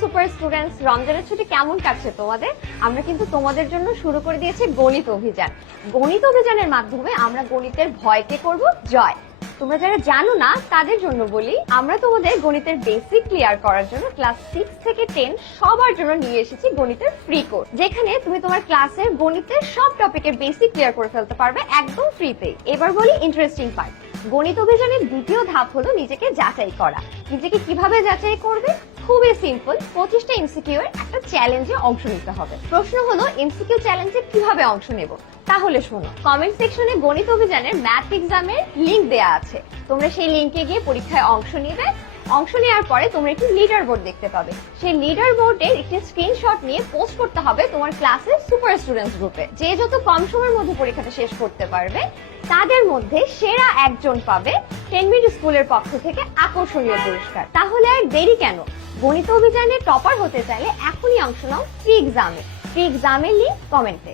Super students, রমজানের ছুটি কেমন কাটছে তোমাদের? আমরা কিন্তু তোমাদের জন্য শুরু করে দিয়েছি গণিত অভিযান। গণিত অভিযানের মাধ্যমে আমরা গণিতের ভয়কে করব জয়। তোমরা যারা জানো না তাদের জন্য বলি, আমরা তোমাদের গণিতের বেসিক ক্লিয়ার করার জন্য ক্লাস 6 থেকে 10 সবার জন্য নিয়ে এসেছি গণিতের ফ্রি কোর্স, যেখানে তুমি তোমার ক্লাসের গণিতের সব টপিকের বেসিক ক্লিয়ার করে ফেলতে পারবে একদম ফ্রিতে। এবার বলি ইন্টারেস্টিং পার্ট। গণিত অভিযানের দ্বিতীয় ধাপ হলো নিজেকে যাচাই করা। নিজেকে কিভাবে যাচাই করবে? খুবই সিম্পল, 25টা এমসিকিউ এর একটা চ্যালেঞ্জে অংশ নিতে হবে। প্রশ্ন হলো এমসিকিউ চ্যালেঞ্জে কিভাবে অংশ নেব? তাহলে শোনো, কমেন্ট সেকশনে গণিত অভিযানের ম্যাথ এক্সামের লিংক দেয়া আছে, তোমরা সেই লিংকে গিয়ে পরীক্ষায় অংশ নিবে। অংশ নেওয়ার পরে তোমরা একটি লিডার বোর্ড দেখতে পাবে। সেই লিডার বোর্ডের একটি স্ক্রিনশট নিয়ে পোস্ট করতে হবে তোমার ক্লাসের সুপার স্টুডেন্টস গ্রুপে। যে যত কম সময়ের মধ্যে পরীক্ষাটা শেষ করতে পারবে তাদের মধ্যে সেরা একজন পাবে 10 মিনিট স্কুলের পক্ষ থেকে আকর্ষণীয় পুরস্কার। তাহলে আর দেরি কেন? গণিত অভিযানে টপার হতে চাইলে এখনই অংশ নাও ফ্রি এক্সামে। ফ্রি এক্সামের লিংক কমেন্টে।